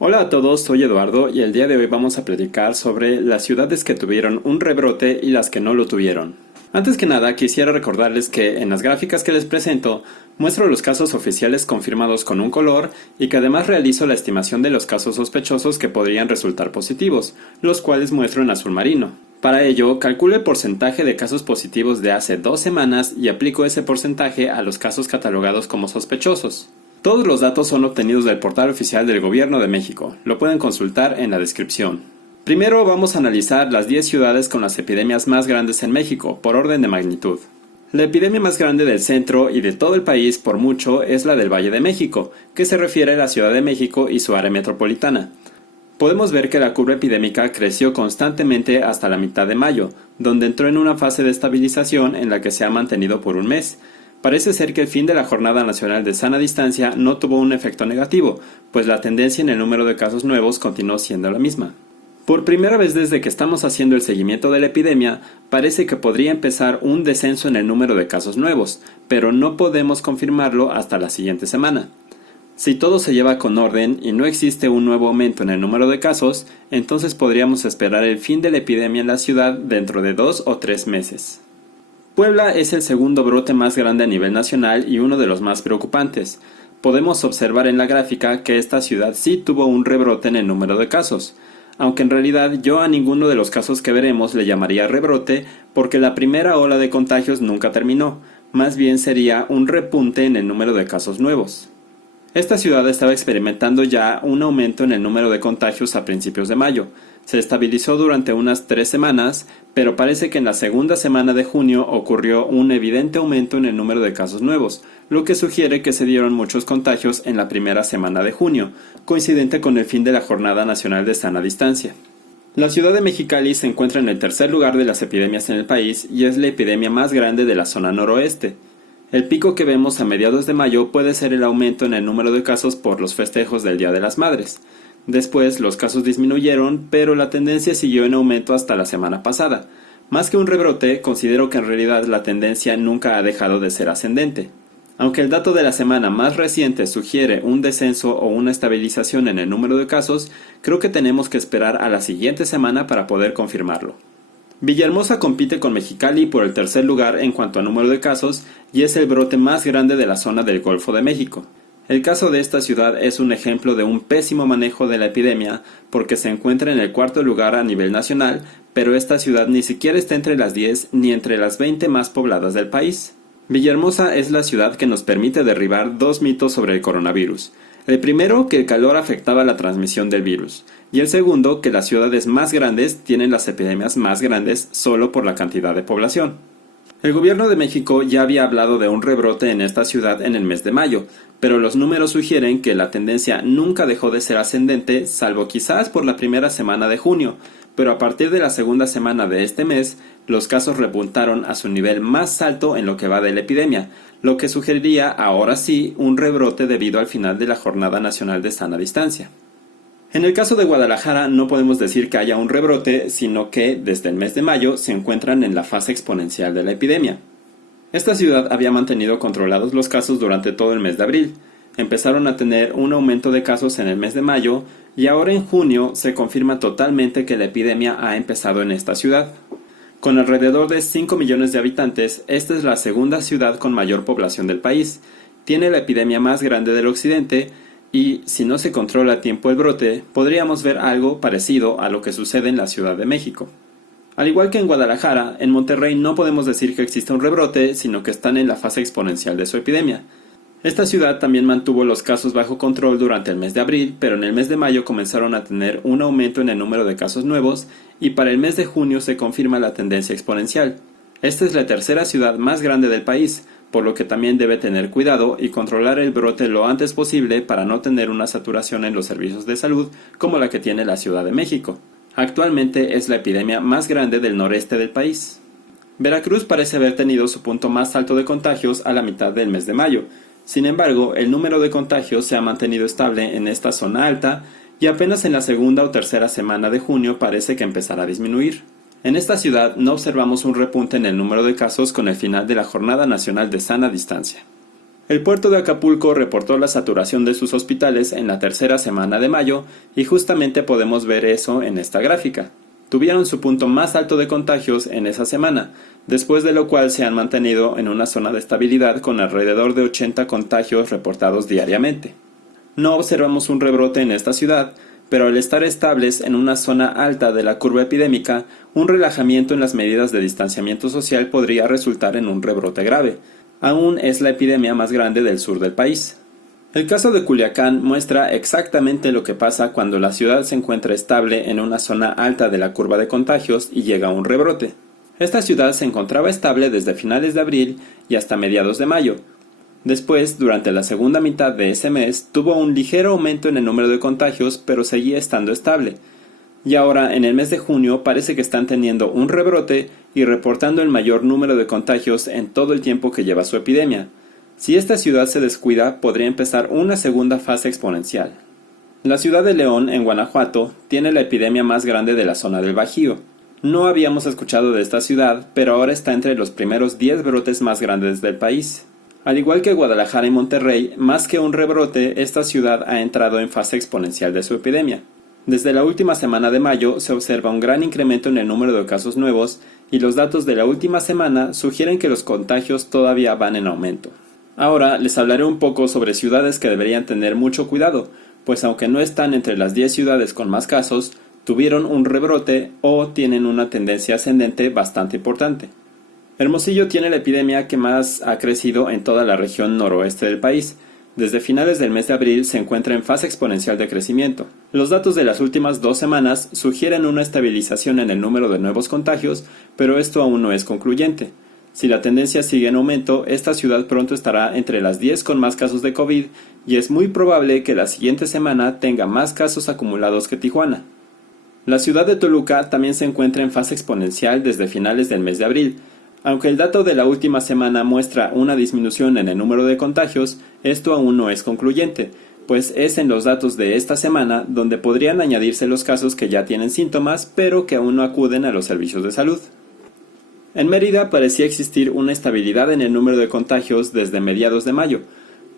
Hola a todos, soy Eduardo y el día de hoy vamos a platicar sobre las ciudades que tuvieron un rebrote y las que no lo tuvieron. Antes que nada, quisiera recordarles que en las gráficas que les presento muestro los casos oficiales confirmados con un color y que además realizo la estimación de los casos sospechosos que podrían resultar positivos, los cuales muestro en azul marino. Para ello, calculo el porcentaje de casos positivos de hace 2 semanas y aplico ese porcentaje a los casos catalogados como sospechosos. Todos los datos son obtenidos del portal oficial del Gobierno de México. Lo pueden consultar en la descripción. Primero vamos a analizar las 10 ciudades con las epidemias más grandes en México, por orden de magnitud. La epidemia más grande del centro y de todo el país por mucho es la del Valle de México, que se refiere a la Ciudad de México y su área metropolitana. Podemos ver que la curva epidémica creció constantemente hasta la mitad de mayo, donde entró en una fase de estabilización en la que se ha mantenido por un mes. Parece ser que el fin de la Jornada Nacional de Sana Distancia no tuvo un efecto negativo, pues la tendencia en el número de casos nuevos continuó siendo la misma. Por primera vez desde que estamos haciendo el seguimiento de la epidemia, parece que podría empezar un descenso en el número de casos nuevos, pero no podemos confirmarlo hasta la siguiente semana. Si todo se lleva con orden y no existe un nuevo aumento en el número de casos, entonces podríamos esperar el fin de la epidemia en la ciudad dentro de 2 o 3 meses. Puebla es el segundo brote más grande a nivel nacional y uno de los más preocupantes. Podemos observar en la gráfica que esta ciudad sí tuvo un rebrote en el número de casos, aunque en realidad yo a ninguno de los casos que veremos le llamaría rebrote porque la primera ola de contagios nunca terminó, más bien sería un repunte en el número de casos nuevos. Esta ciudad estaba experimentando ya un aumento en el número de contagios a principios de mayo. Se estabilizó durante unas 3 semanas, pero parece que en la segunda semana de junio ocurrió un evidente aumento en el número de casos nuevos, lo que sugiere que se dieron muchos contagios en la primera semana de junio, coincidente con el fin de la Jornada Nacional de Sana Distancia. La ciudad de Mexicali se encuentra en el tercer lugar de las epidemias en el país y es la epidemia más grande de la zona noroeste. El pico que vemos a mediados de mayo puede ser el aumento en el número de casos por los festejos del Día de las Madres. Después los casos disminuyeron, pero la tendencia siguió en aumento hasta la semana pasada. Más que un rebrote, considero que en realidad la tendencia nunca ha dejado de ser ascendente. Aunque el dato de la semana más reciente sugiere un descenso o una estabilización en el número de casos, creo que tenemos que esperar a la siguiente semana para poder confirmarlo. Villahermosa compite con Mexicali por el tercer lugar en cuanto a número de casos y es el brote más grande de la zona del Golfo de México. El caso de esta ciudad es un ejemplo de un pésimo manejo de la epidemia porque se encuentra en el cuarto lugar a nivel nacional, pero esta ciudad ni siquiera está entre las 10 ni entre las 20 más pobladas del país. Villahermosa es la ciudad que nos permite derribar 2 mitos sobre el coronavirus. El primero, que el calor afectaba la transmisión del virus, y el segundo, que las ciudades más grandes tienen las epidemias más grandes solo por la cantidad de población. El gobierno de México ya había hablado de un rebrote en esta ciudad en el mes de mayo, pero los números sugieren que la tendencia nunca dejó de ser ascendente, salvo quizás por la primera semana de junio, pero a partir de la segunda semana de este mes, los casos repuntaron a su nivel más alto en lo que va de la epidemia, lo que sugeriría ahora sí un rebrote debido al final de la Jornada Nacional de Sana Distancia. En el caso de Guadalajara no podemos decir que haya un rebrote, sino que desde el mes de mayo se encuentran en la fase exponencial de la epidemia. Esta ciudad había mantenido controlados los casos durante todo el mes de abril. Empezaron a tener un aumento de casos en el mes de mayo y ahora en junio se confirma totalmente que la epidemia ha empezado en esta ciudad. Con alrededor de 5 millones de habitantes, esta es la segunda ciudad con mayor población del país. Tiene la epidemia más grande del occidente y, si no se controla a tiempo el brote, podríamos ver algo parecido a lo que sucede en la Ciudad de México. Al igual que en Guadalajara, en Monterrey no podemos decir que exista un rebrote, sino que están en la fase exponencial de su epidemia. Esta ciudad también mantuvo los casos bajo control durante el mes de abril, pero en el mes de mayo comenzaron a tener un aumento en el número de casos nuevos y para el mes de junio se confirma la tendencia exponencial. Esta es la tercera ciudad más grande del país, por lo que también debe tener cuidado y controlar el brote lo antes posible para no tener una saturación en los servicios de salud como la que tiene la Ciudad de México. Actualmente es la epidemia más grande del noreste del país. Veracruz parece haber tenido su punto más alto de contagios a la mitad del mes de mayo. Sin embargo, el número de contagios se ha mantenido estable en esta zona alta y apenas en la segunda o tercera semana de junio parece que empezará a disminuir. En esta ciudad no observamos un repunte en el número de casos con el final de la Jornada Nacional de Sana Distancia. El puerto de Acapulco reportó la saturación de sus hospitales en la tercera semana de mayo y justamente podemos ver eso en esta gráfica. Tuvieron su punto más alto de contagios en esa semana, después de lo cual se han mantenido en una zona de estabilidad con alrededor de 80 contagios reportados diariamente. No observamos un rebrote en esta ciudad, pero al estar estables en una zona alta de la curva epidémica, un relajamiento en las medidas de distanciamiento social podría resultar en un rebrote grave. Aún es la epidemia más grande del sur del país. El caso de Culiacán muestra exactamente lo que pasa cuando la ciudad se encuentra estable en una zona alta de la curva de contagios y llega un rebrote. Esta ciudad se encontraba estable desde finales de abril y hasta mediados de mayo. Después, durante la segunda mitad de ese mes, tuvo un ligero aumento en el número de contagios, pero seguía estando estable. Y ahora, en el mes de junio, parece que están teniendo un rebrote y reportando el mayor número de contagios en todo el tiempo que lleva su epidemia. Si esta ciudad se descuida, podría empezar una segunda fase exponencial. La ciudad de León, en Guanajuato, tiene la epidemia más grande de la zona del Bajío. No habíamos escuchado de esta ciudad, pero ahora está entre los primeros 10 brotes más grandes del país. Al igual que Guadalajara y Monterrey, más que un rebrote, esta ciudad ha entrado en fase exponencial de su epidemia. Desde la última semana de mayo se observa un gran incremento en el número de casos nuevos y los datos de la última semana sugieren que los contagios todavía van en aumento. Ahora les hablaré un poco sobre ciudades que deberían tener mucho cuidado, pues aunque no están entre las 10 ciudades con más casos, tuvieron un rebrote o tienen una tendencia ascendente bastante importante. Hermosillo tiene la epidemia que más ha crecido en toda la región noroeste del país. Desde finales del mes de abril se encuentra en fase exponencial de crecimiento. Los datos de las últimas 2 semanas sugieren una estabilización en el número de nuevos contagios, pero esto aún no es concluyente. Si la tendencia sigue en aumento, esta ciudad pronto estará entre las 10 con más casos de COVID y es muy probable que la siguiente semana tenga más casos acumulados que Tijuana. La ciudad de Toluca también se encuentra en fase exponencial desde finales del mes de abril. Aunque el dato de la última semana muestra una disminución en el número de contagios, esto aún no es concluyente, pues es en los datos de esta semana donde podrían añadirse los casos que ya tienen síntomas, pero que aún no acuden a los servicios de salud. En Mérida parecía existir una estabilidad en el número de contagios desde mediados de mayo,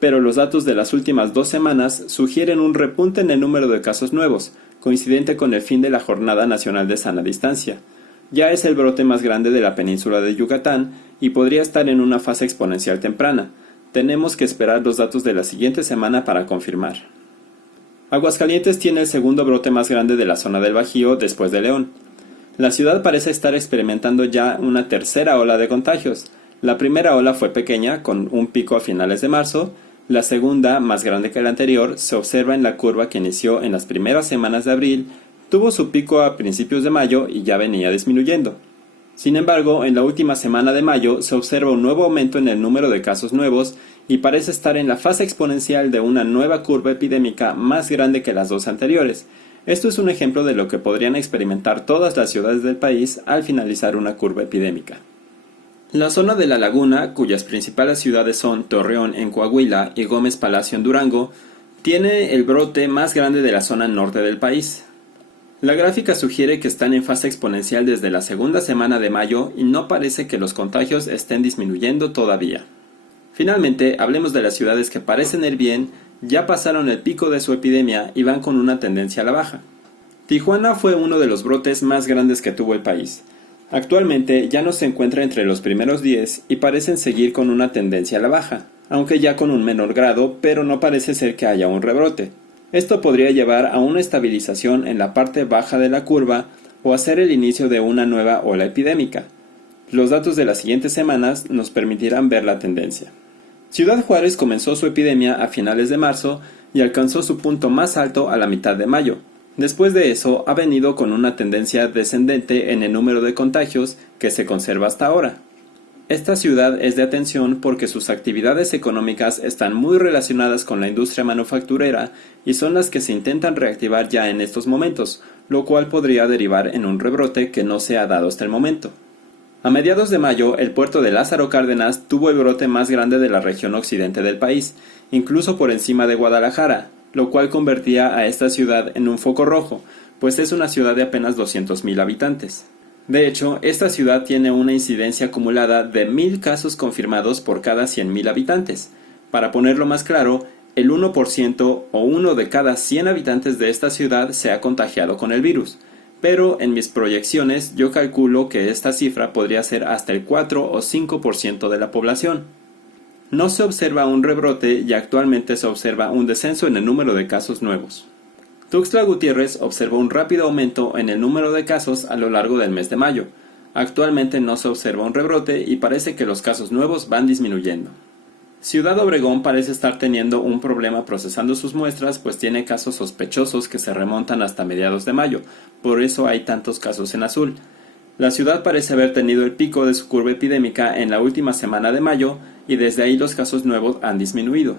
pero los datos de las últimas 2 semanas sugieren un repunte en el número de casos nuevos, coincidente con el fin de la Jornada Nacional de Sana Distancia. Ya es el brote más grande de la península de Yucatán y podría estar en una fase exponencial temprana. Tenemos que esperar los datos de la siguiente semana para confirmar. Aguascalientes tiene el segundo brote más grande de la zona del Bajío después de León. La ciudad parece estar experimentando ya una tercera ola de contagios. La primera ola fue pequeña, con un pico a finales de marzo. La segunda, más grande que la anterior, se observa en la curva que inició en las primeras semanas de abril. Tuvo su pico a principios de mayo y ya venía disminuyendo. Sin embargo, en la última semana de mayo se observa un nuevo aumento en el número de casos nuevos y parece estar en la fase exponencial de una nueva curva epidémica más grande que las 2 anteriores. Esto es un ejemplo de lo que podrían experimentar todas las ciudades del país al finalizar una curva epidémica. La zona de La Laguna, cuyas principales ciudades son Torreón en Coahuila y Gómez Palacio en Durango, tiene el brote más grande de la zona norte del país. La gráfica sugiere que están en fase exponencial desde la segunda semana de mayo y no parece que los contagios estén disminuyendo todavía. Finalmente, hablemos de las ciudades que parecen ir bien, ya pasaron el pico de su epidemia y van con una tendencia a la baja. Tijuana fue uno de los brotes más grandes que tuvo el país. Actualmente ya no se encuentra entre los primeros 10 y parecen seguir con una tendencia a la baja, aunque ya con un menor grado, pero no parece ser que haya un rebrote. Esto podría llevar a una estabilización en la parte baja de la curva o hacer el inicio de una nueva ola epidémica. Los datos de las siguientes semanas nos permitirán ver la tendencia. Ciudad Juárez comenzó su epidemia a finales de marzo y alcanzó su punto más alto a la mitad de mayo. Después de eso ha venido con una tendencia descendente en el número de contagios que se conserva hasta ahora. Esta ciudad es de atención porque sus actividades económicas están muy relacionadas con la industria manufacturera y son las que se intentan reactivar ya en estos momentos, lo cual podría derivar en un rebrote que no se ha dado hasta el momento. A mediados de mayo, el puerto de Lázaro Cárdenas tuvo el brote más grande de la región occidente del país, incluso por encima de Guadalajara, lo cual convertía a esta ciudad en un foco rojo, pues es una ciudad de apenas 200,000 habitantes. De hecho, esta ciudad tiene una incidencia acumulada de 1,000 casos confirmados por cada 100,000 habitantes. Para ponerlo más claro, el 1% o 1 de cada 100 habitantes de esta ciudad se ha contagiado con el virus, pero en mis proyecciones yo calculo que esta cifra podría ser hasta el 4 o 5% de la población. No se observa un rebrote y actualmente se observa un descenso en el número de casos nuevos. Tuxtla Gutiérrez observó un rápido aumento en el número de casos a lo largo del mes de mayo. Actualmente no se observa un rebrote y parece que los casos nuevos van disminuyendo. Ciudad Obregón parece estar teniendo un problema procesando sus muestras, pues tiene casos sospechosos que se remontan hasta mediados de mayo, por eso hay tantos casos en azul. La ciudad parece haber tenido el pico de su curva epidémica en la última semana de mayo y desde ahí los casos nuevos han disminuido.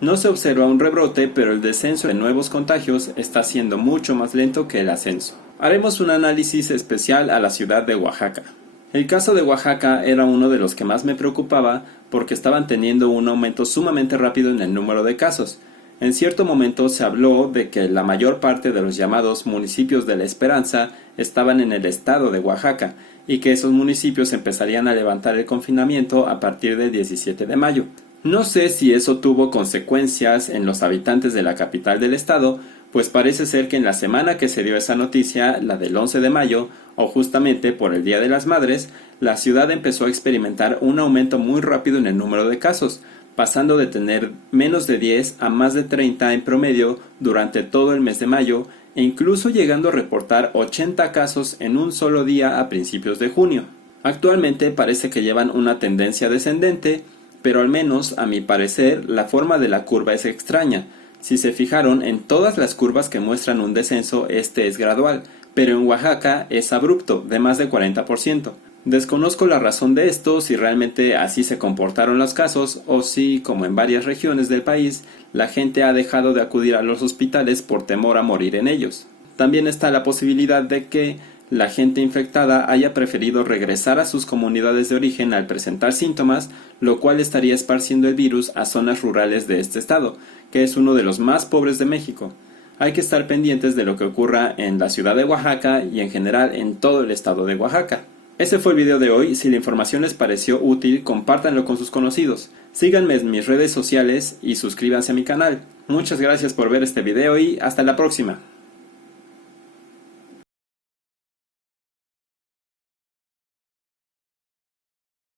No se observa un rebrote, pero el descenso de nuevos contagios está siendo mucho más lento que el ascenso. Haremos un análisis especial a la ciudad de Oaxaca. El caso de Oaxaca era uno de los que más me preocupaba porque estaban teniendo un aumento sumamente rápido en el número de casos. En cierto momento se habló de que la mayor parte de los llamados municipios de la Esperanza estaban en el estado de Oaxaca y que esos municipios empezarían a levantar el confinamiento a partir del 17 de mayo. No sé si eso tuvo consecuencias en los habitantes de la capital del estado, pues parece ser que en la semana que se dio esa noticia, la del 11 de mayo, o justamente por el Día de las Madres, la ciudad empezó a experimentar un aumento muy rápido en el número de casos, pasando de tener menos de 10 a más de 30 en promedio durante todo el mes de mayo, e incluso llegando a reportar 80 casos en un solo día a principios de junio. Actualmente parece que llevan una tendencia descendente, pero al menos, a mi parecer, la forma de la curva es extraña. Si se fijaron, en todas las curvas que muestran un descenso, este es gradual, pero en Oaxaca es abrupto, de más de 40%. Desconozco la razón de esto, si realmente así se comportaron los casos, o si, como en varias regiones del país, la gente ha dejado de acudir a los hospitales por temor a morir en ellos. También está la posibilidad de que la gente infectada haya preferido regresar a sus comunidades de origen al presentar síntomas, lo cual estaría esparciendo el virus a zonas rurales de este estado, que es uno de los más pobres de México. Hay que estar pendientes de lo que ocurra en la ciudad de Oaxaca y en general en todo el estado de Oaxaca. Ese fue el video de hoy. Si la información les pareció útil, compártanlo con sus conocidos. Síganme en mis redes sociales y suscríbanse a mi canal. Muchas gracias por ver este video y hasta la próxima.